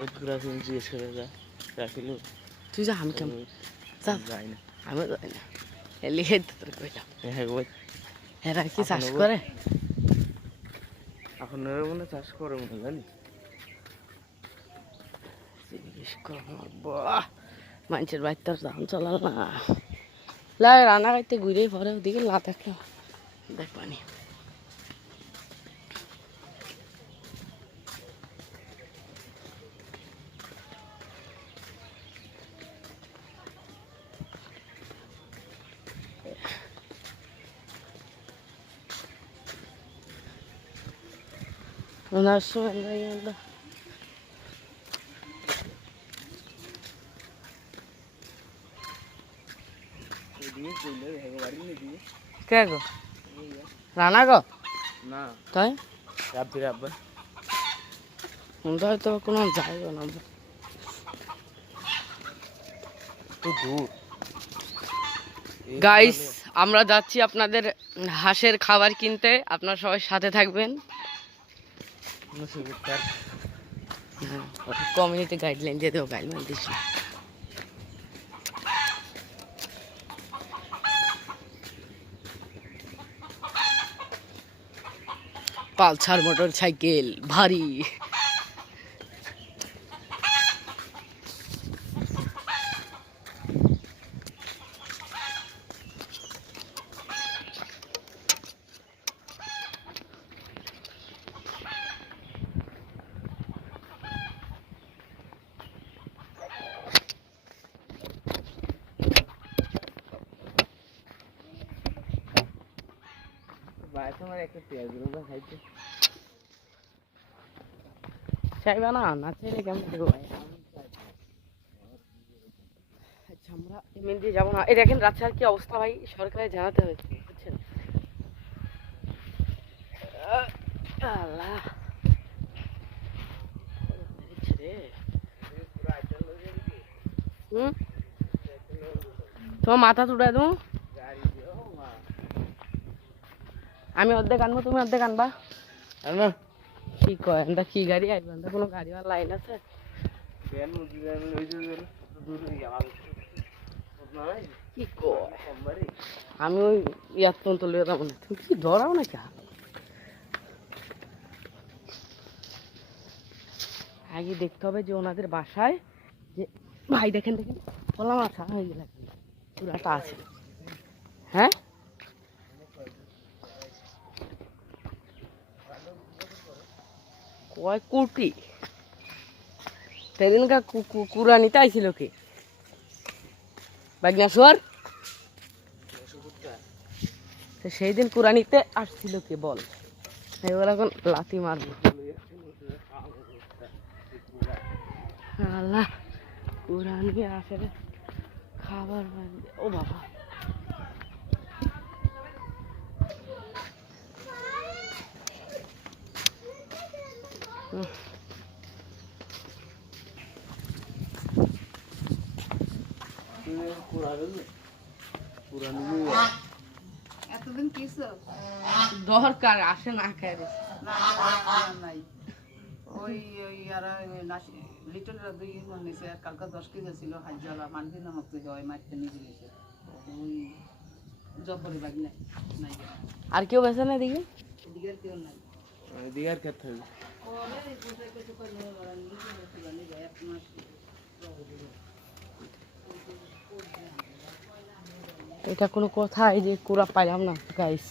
ওই ঘোরা জিজ্ঞেস করে যা রাখিল তুই যা আমি কেমন? যা। যাই না। আমি যাই না। লিখে তোর কইলাম হ্যাঁ ওই এরা কি চাষ করে? এখন এরা মনে চাষ করে মনে জানি। জিজ্ঞেস বাহ মানুষের বাড়িতে তো দাম চলাল না। লাই খাইতে ঘুরে পরে ওদিকে না দেখল দেখবানি ওনার হ্যাঁ বাড়ি এদিকে কে গো রানা গো না তাই রাব্বি রাব্বা হয়তো কোনো যাইব না গাইস আমরা যাচ্ছি আপনাদের হাঁসের খাবার কিনতে। আপনারা সবাই সাথে থাকবেন। কমিউনিটি গাইডলাইন দিয়ে দেবো গাইডলাইন দিচ্ছি পালসার মোটর সাইকেল ভারী। তোমার একটা পেঁয়াজ খাইতে। চাইবা না না কেমন দেবো আচ্ছা আমরা দিয়ে যাব না। এই দেখেন কি অবস্থা ভাই? সরকারে জানাতে হবে, বুঝছেন? তোমার মাথা তুলে দেবো আমি অর্ধেক আনব তুমি অর্ধেক আনবা। না কি কয় এটা কি গাড়ি আইবা? এটা কোনো গাড়ি আর লাইন আছে? কি কয়? আমি ওই ইয়ার পর্যন্ত লিয়ে যাব না। তুমি কি ধরাও না কে আগে দেখতে হবে যে ওনাদের বাসায় যে ভাই দেখেন দেখেন বললাম আচ্ছা হয়ে গেল। পুরাটা আছে। হ্যাঁ? কয় কোটি? সেদিনকার কুড়া নিতে আইছিল কে? বাগনাশ্বর সেই দিন কুরানিতে আসছিল কে বল? এবার এখন লাথি মারবো। আল্লাহ কুরানি আসে রে খাবার। ও বাবা। উহ, এতদিন কিছু দরকার আসে না খায় নাই। ওই ওই আর লিটল দুই মন নিছে আর কালকা দশ কেজি ছিল হাজারা মানবি নামক তুই হয় মারতে নিয়ে গেছে। ওই জব্বরি বাগ নাই নাই। আর কেউ বেছে না দিকে এদিকে আর কেউ নাই। এদিকে আর খেতে হবে এটা কোনো কথা, এই যে কুড়া পাইলাম না গাইস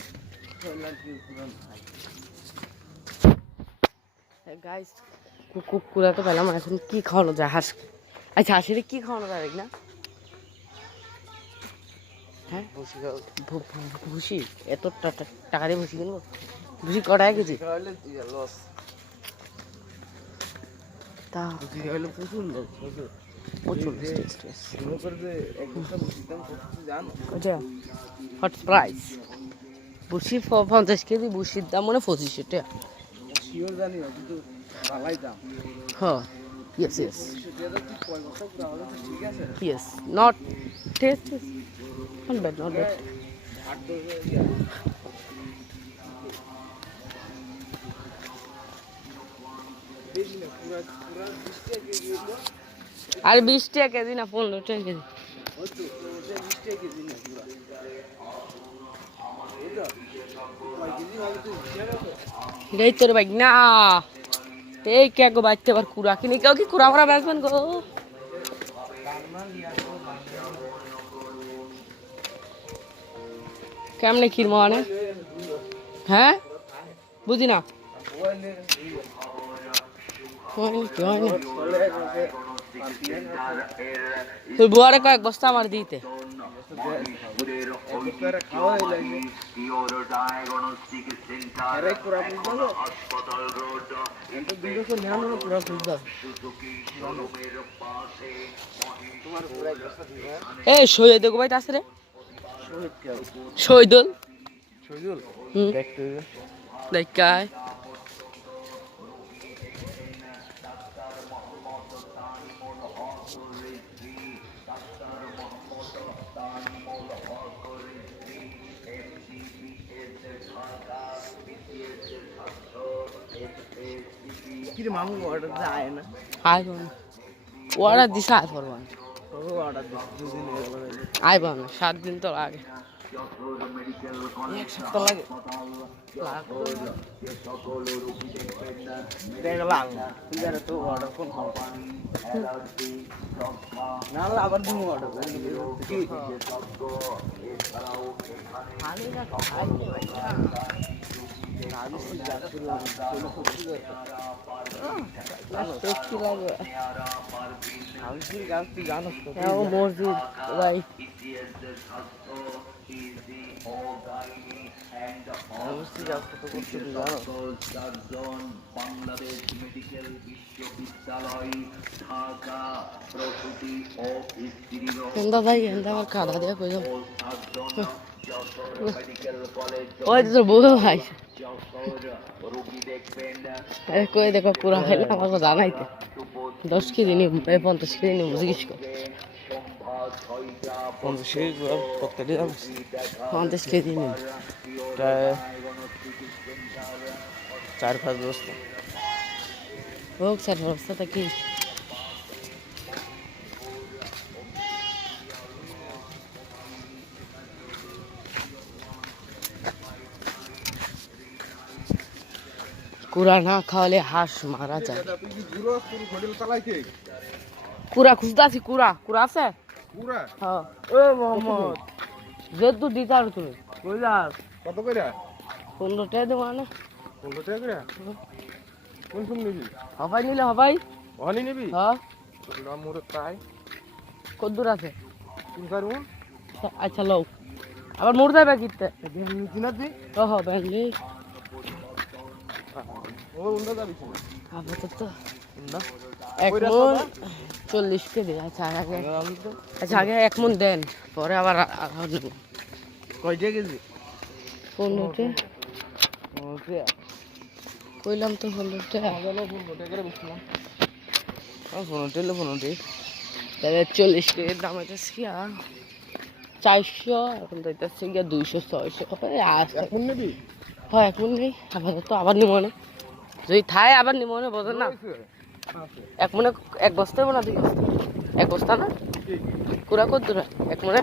গাইস কুকুরা তো পেলাম এখন কি খাওয়ানো যায়? হাঁস আচ্ছা হাঁসের কি খাওয়ানো যায় না হ্যাঁ? ভুসি, এত টাকা দিয়ে ভুসি কিনবো? ভুসি কটায় খাওয়ালে লস তা বসে খাওয়ালে প্রচুর লস প্রচুর প্রচুর এই যে- মনে করে যে এক বস্তা বসির দাম কত কিছু জানো ওটা হট প্রাইস প- পঞ্চাশ কেজি ভুসির দাম মানে পঁচিশশো টাকা। হ্যাঁ ইয়েস ইয়েস টাকা তুই কয় বস্তা পুরো হলে আর বিশ টাকা কেজি না, পনেরো টাকা কেজি। পুরা এই তোর বাইক না। এই কে গো বাচ্চা আবার কুড়া কিনে? কেউ কি কুড়া ভরা বেচবেন গো? কেমনে ক্ষীর মানে হ্যাঁ? বুঝি না? তোর বুয়ারে কয়েক বস্তা আমার দিতে। এই সৈয়দ ভাই আছে রে শহীদ শহীদুল। শহীদুল? হুম। দেখতে দেখায়। কি রে মামু অর্ডার যায় না। আইব না। অর্ডার দিছে আয় পড়বা ও অর্ডার হয়ে গেল আইব না সাত দিন তো লাগে। এক সপ্তাহ লাগে। দেখলাম তুই তো অর্ডার না আবার তুমি অর্ডার কি? ও মসজিদ, ভাই। আমি গাছ কত করছি তুই জানো এন্দা ভাই এন্দা আমার কাদা দিয়ে কই যাব? ওই তো বউ ভাই। কই দেখো পুরা হইলে আমাকে জানাইতে। দশ কেজি নি এই পঞ্চাশ কেজি নি জিজ্ঞেস কর। সেই প্রত্যেকটি দাম পঞ্চাশ কেজি নি প্রায় চার পাঁচ বস্তা। হোক স্যার ব্যবস্থাটা কি কুড়া না খাওয়ালে হাঁস মারা যায়। কুড়া খুঁজতে আছি কুড়া কুড়া আছে? হ্যাঁ। ও মোহাম্মদ যেহেতু দিতে আর তুমি কই যাস কত করে? পনেরো টাকা দেবো না পনেরো টাকা করে? কোন সুম নিবি? হবাই নিলে হবাই। নিবি? হ্যাঁ। মোর তাই। আছে? তিন চার মন আচ্ছা লও। আবার মোর যাবে কিনতে? চিনা দি ও হো ব্যাংলি ওর উন্ডা যাবি আপাতত। এক মন চল্লিশ কেজি। আচ্ছা আগে আচ্ছা আগে এক মন দেন পরে আবার কয়টা কেজি? পনেরোটা। কইলাম তো পনেরোটা। তাহলে চল্লিশ কেজির দাম হইতেছে কি আর চারশো এখন গিয়া দুইশো ছয়শো। এখন নিবি হয় এখন নেই। আপাতত আবার নিব না। যদি থায় আবার নিব না বোঝেন না। এক মনে এক বস্তা না দুই বস্তা? এক বস্তা না? কুড়া কত দূর? এক মনে?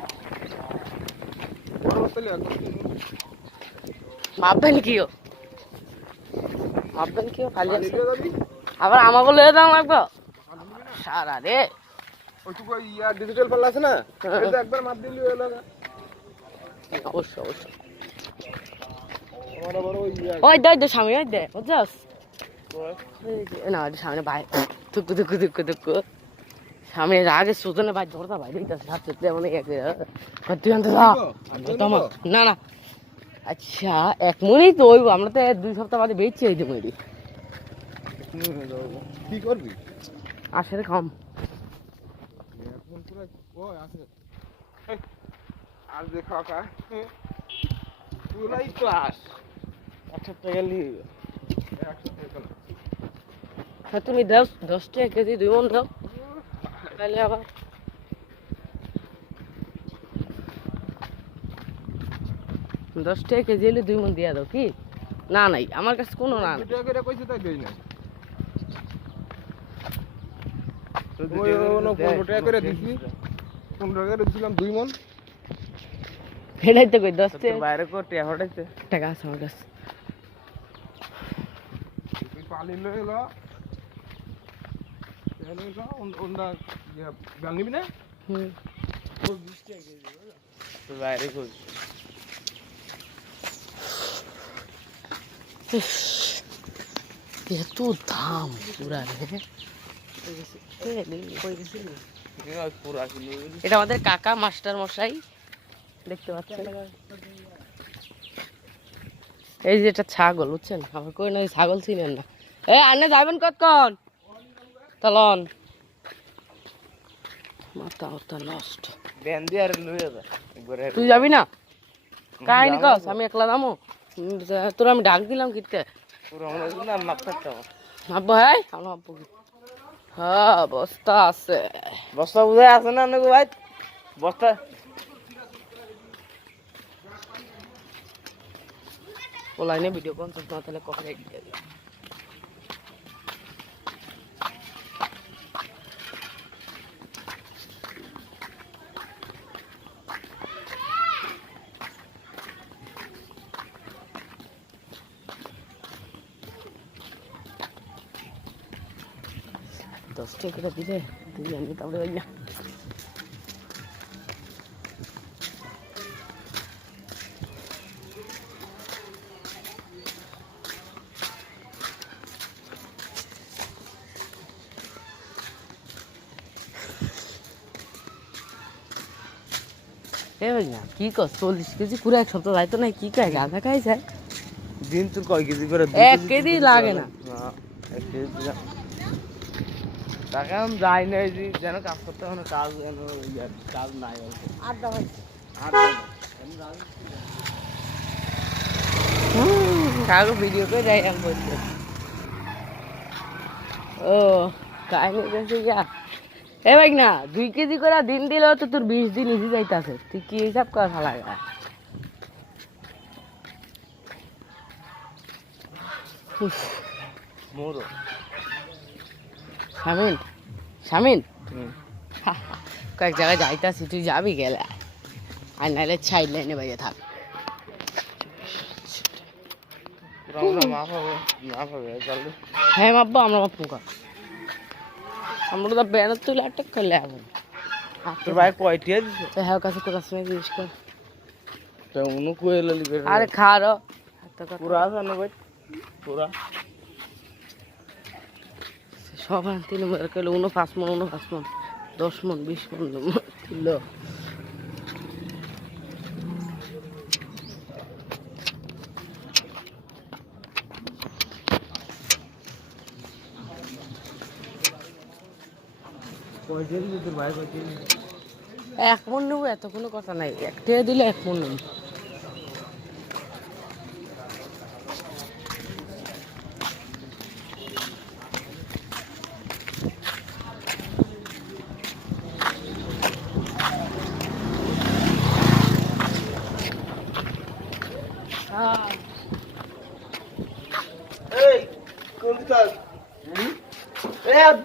ভাববেন কিও ভাববেন কিও খালি আছে। আবার আমাকে লয়ে দাম লাগবে? সারা রে। ওইটুকু ইয়া ডিজিটাল পাল্লা আছে না? হ্যাঁ। এটা একবার মার দিলি হয়ে লাগা অবশ্যই অবশ্যই। ওই ওই দে দে সামনে ওই দে বুঝছস? না ওই সামনে ভাই তুকু তুকু তুকু তুকু সামনে আগে সুজনে ভাই ধরতা ভাই দিতেছে হাত চেতে এমন না না। আচ্ছা এক মনেই তো ওইব আমরা তো দুই সপ্তাহ বাদে বেচছি এই দেবো কি করবি? আসে রে কম আর পুরাই ক্লাস। হ্যাঁ তুমি দাও দশ টাকা কেজি দুই মন দাও। তাহলে আবার। দশ টাকা কেজি হলে দুই মন দিয়া দাও কি? না নাই আমার কাছে কোনো না টাকা টাকা টাকা মন এটাই তো কই দশ তোর বাইরে করতে হঠাইতে টাকা আছে আমার কাছে পালি লই এলো এলো এলো ওন্দা গান নিবি না হুম তোর বাইরে কর ইস, এত দাম পুরা এটা আমাদের কাকা, মাস্টার মশাই। দেখতে পাচ্ছেন? এই যে এটা ছাগল, বুঝছেন? আমার কই না ছাগল ছিলেন না। এই আনে যাবেন কতক্ষণ? তলন মাথা মাথা নষ্ট ব্যান দিয়ে আর লইয়া যা তুই যাবি না? কাহিনি কস আমি একলা যাব? তোর আমি ডাক দিলাম কিতে না আব্বু হ্যাঁ আমার আব্বু? হ্যাঁ বস্তা আছে। বস্তা বুঝাই আছে না নাকি ভাই? বস্তা। ও লাইনে ভিডিও কোন তোমার তাহলে কখন টাকা করে দিলে জানবি তারপরে ওই না। কি কর চল্লিশ কেজি পুরো এক সপ্তাহ যাইতো না কি খায় গাঁদা খাই যায়? দিন তোর কয় কেজি করে? এক কেজি লাগে না। না এক কেজি টাকা আমি যাই না এই যে যেন কাজ করতে কোনো কাজ যেন কাজ নাই। আড্ডা। কাগো ভিডিও করে যাই আমি বলছি ও কাহিনী কাছে যা এ ভাই না দুই কেজি করে দিন দিলেও তো তোর বিশ দিন ইজি যাইতাছে। তুই কি হিসাব কর ভালো মোরো শামিন শামিন। কয়েক জায়গায় যাইতাছি তুই যাবি গেলে? আর নাহলে সাইড লাইনে বাইরে থাক। পুরো হ্যাঁ মাব্বা আমরা বাপু কা আমরা তো ব্যানার তুলে আটক করলে এখন তোর ভাই হ্যাঁ কাছে জিজ্ঞেস কর। তো উনো আরে পুরা আছে না ভাই? পুরা। সব তিন নম্বর কেলো উনো পাঁচ মন উনো পাঁচ মন দশ মন বিশ মন কিলো এক মন নেব এত কোনো কথা নাই। একটা দিলে এক মন নেব এই কোন কাজ এই একদম গুল ফাটা রুল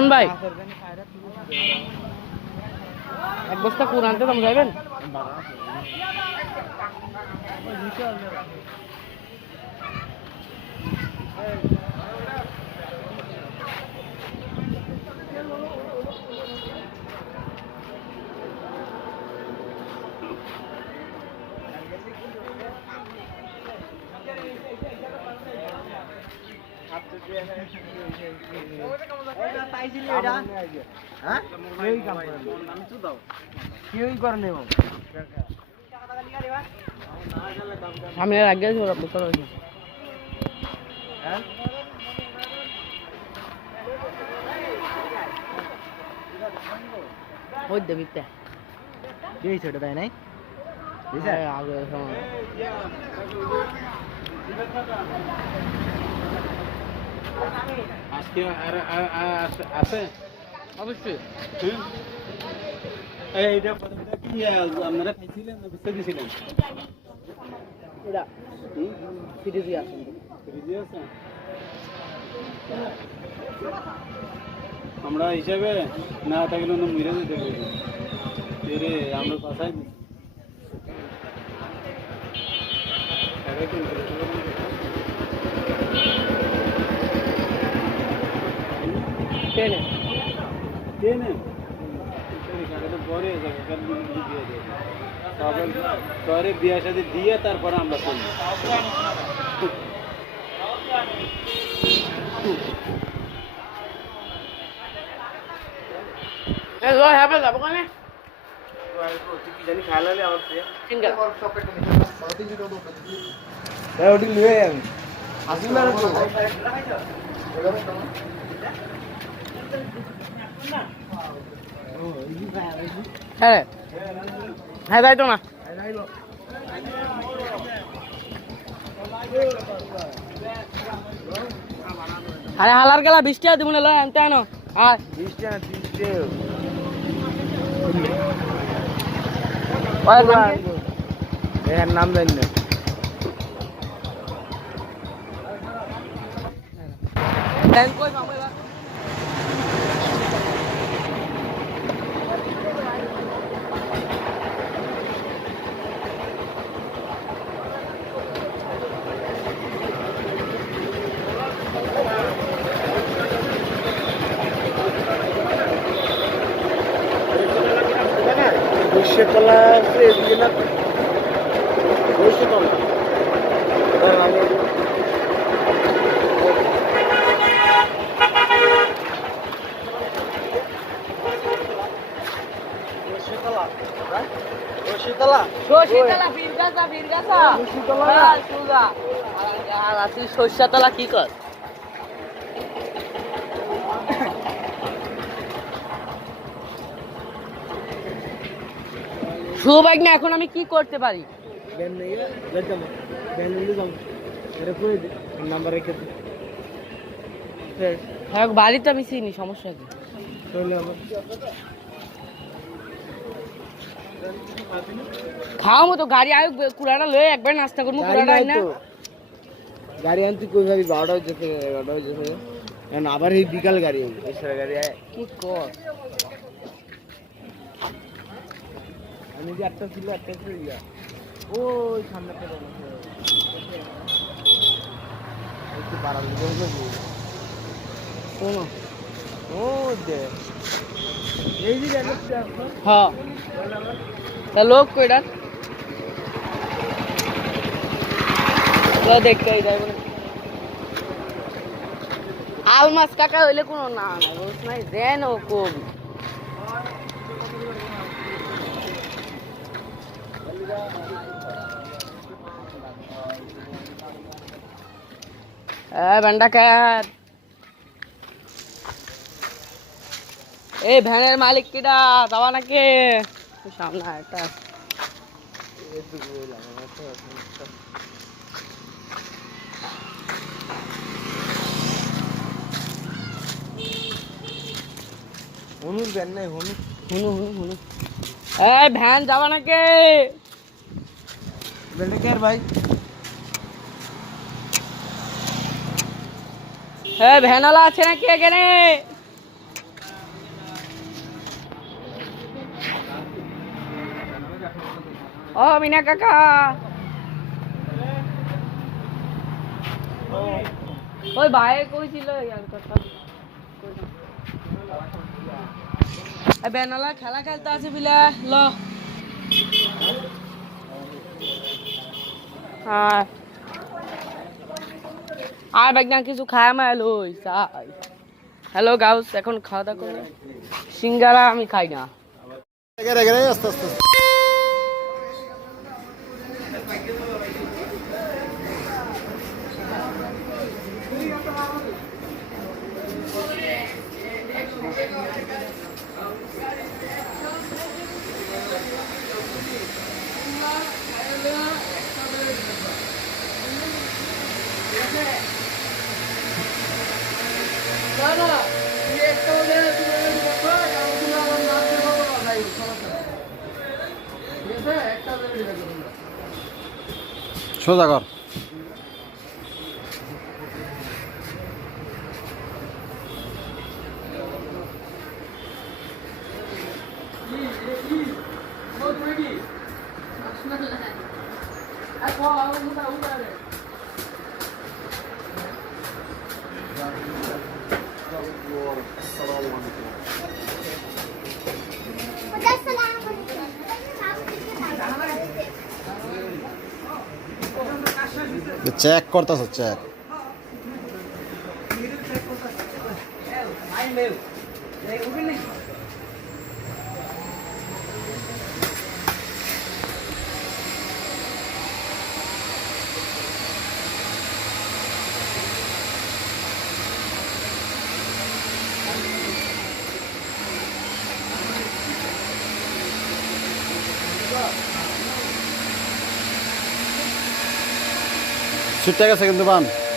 শুন ভাই? এক বস্তা কুরআন তো তুমি যাবেন ওরা বুঝতে পারছি হ্যাঁ ওই দেবি এই ছোট তাই নাই আগে আজকে আর আছে- অবশ্যই। এইটা কি আপনারা খাইছিলেন না বেঁচে দিয়েছিলেন এটা। হুম? ফিরে দিয়ে আসুন। ফ্রিজে আছে? আমরা হিসাবে না থাকলে অন্য মিলে যেতে পারি রে আমরা কথাই নেন টাকাটা পরে পরে বিয়ে সাথে দিয়ে তারপরে আমরা হ্যাঁ যাব কানে তুই কি জানি খাইলালি আমার প্রিয় সিঙ্গেল। হ্যাঁ ওটি লিয়ে আমি আসুন হ্যাঁ। হ্যাঁ যাই তো না। আরে হালার গেলা বৃষ্টি আছে মনে লয় আনতে আনো। আর বৃষ্টি না বৃষ্টি। এর নাম? জানি না। ব্যাংক কই মামু। বীরগাছা বীরগাছা হ্যাঁ, তুই সর্ষেতলা কি কর? এখন আমি কি করতে পারি? হ্যাঁ বাড়িতে আমি চিনি সমস্যা কি? তাহলে আমার খাও মতো গাড়ি আয়ুক কুড়াটা লয়ে একবার নাস্তা করব কুড়াটা না গাড়ি আনতে কই যাবি বারোটা হইতেছে এগারোটা হইতেছে এখন আবার এই বিকাল গাড়ি আইবে গাড়ি আয় কি কর আমি যে একটা ছিল একটা ছিল ওই সামনে একটু বাড়াল শোনো ও দে। এই যে হ্যাঁ তা লোক কইটা তো দেখতে এই যাইব আলমাস কাকা হইলে কোনো না না রোজ নাই দেন ও কবি এ ভ্যানটা কার এই ভ্যানের মালিক কিটা যাওয়া নাকি সামনে একটা হনুর নাই হনু। হুনু হুনু হুনু। এই ভ্যান যাওয়া নাকি? ব্যানটা কে ভাই? এই ভ্যানওয়ালা আছে নাকি এখানে? ও মিনা কাকা। ওই ভাই কইছিল ইয়ার কথা। ভ্যানওয়ালা খেলা খেলতে আছে বিলে ল। হ্যাঁ আর ব্যাগ কিছু খায় লই, চাই। হ্যালো গাউস, এখন খাওয়া দাওয়া করে। সিঙ্গারা আমি খাই না। সোজা কর। চেক করতেছ চেক। ছুটে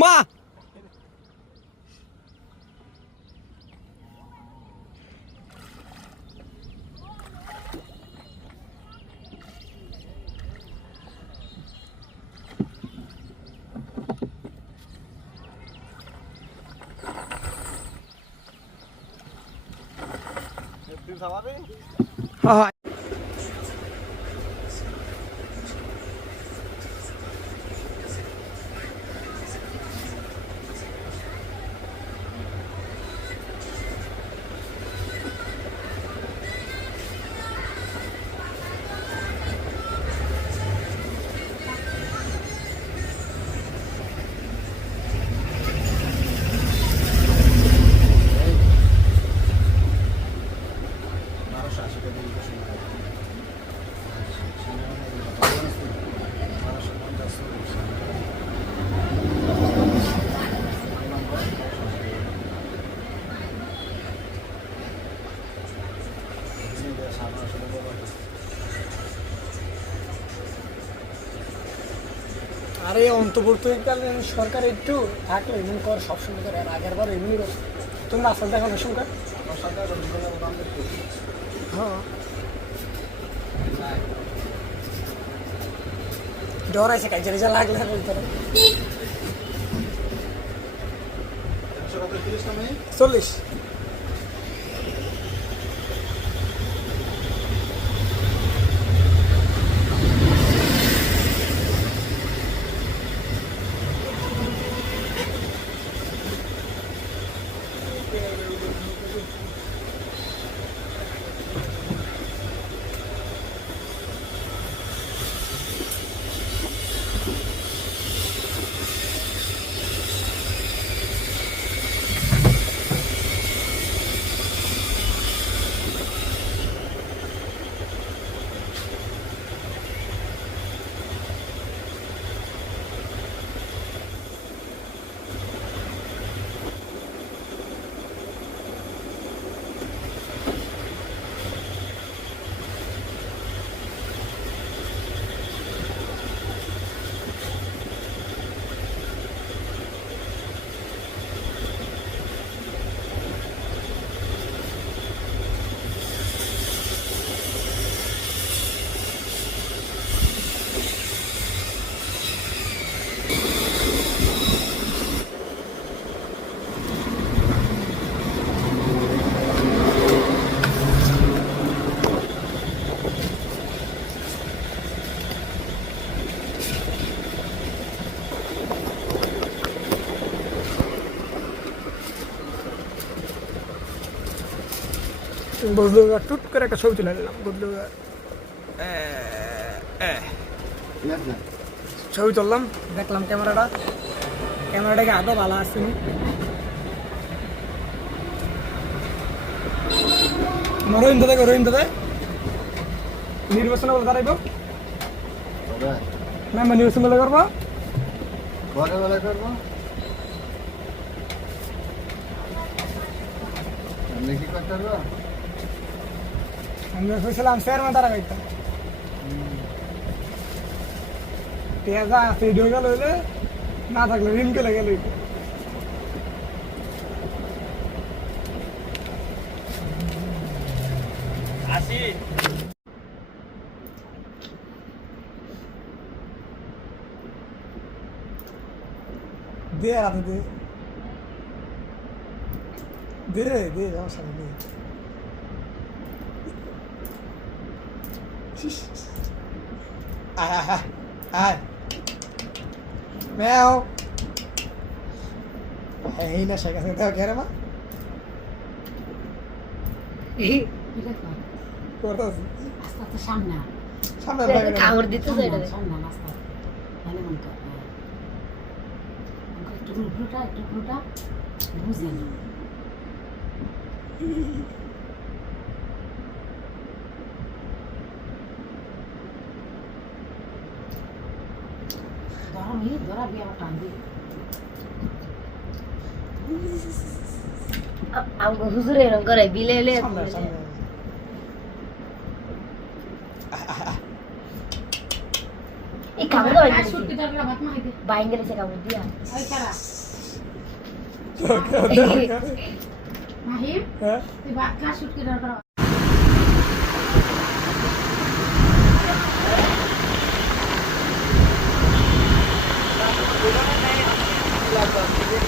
গেছে কিন্তু বান মা আরে, অন্তর্বর্তীকালীন সরকার একটু থাকলে এমনি কর, সবসময় করে আর আগের বার এমনি করছে। তুমি রাস্তা দেখানো সংখ্যা হ্যাঁ ডর আছে কাজে রেজা লাগলে আর বলতে পারে। চল্লিশ বদলু টুট করে একটা ছবি তুলে নিলাম বদলু ছবি তুললাম, দেখলাম ক্যামেরাটা। ক্যামেরাটাকে আদৌ ভালো আসছেনি রহিম দাদা রহিম দাদা। নির্বাচন বলে দাঁড়াইব? না আমি বলে করব। করব। কি করতে পারব আমি হয়েছিলাম শেয়ার মা তারা গাইতাম পেঁয়াজা আছে ঢুকে গেল হইলে না থাকলে ঋণ কেলে গেল আসি দে আর হাতে দে দে দে সমস্যা নেই দে আয় আয় আয় ম্যাও এই না শেখা থেকে দেওয়া কে রে মা সামনে। সামনে কামড় দিতে সামনে আয়, সামনে আস্তে। তাহলে মন কর, একটু উল্টোটা, একটু উল্টোটা। বুঝে না। নি, ধরাবি আবার টান দিবি। আমাকে হুজুরে এরকম করে বিলে এলে এই কামড়। বাইন গেলেছে কামড় দিয়া। খারা। হ্যাঁ মাহিম, তুই ভাত খা, সুটকি ধরবি।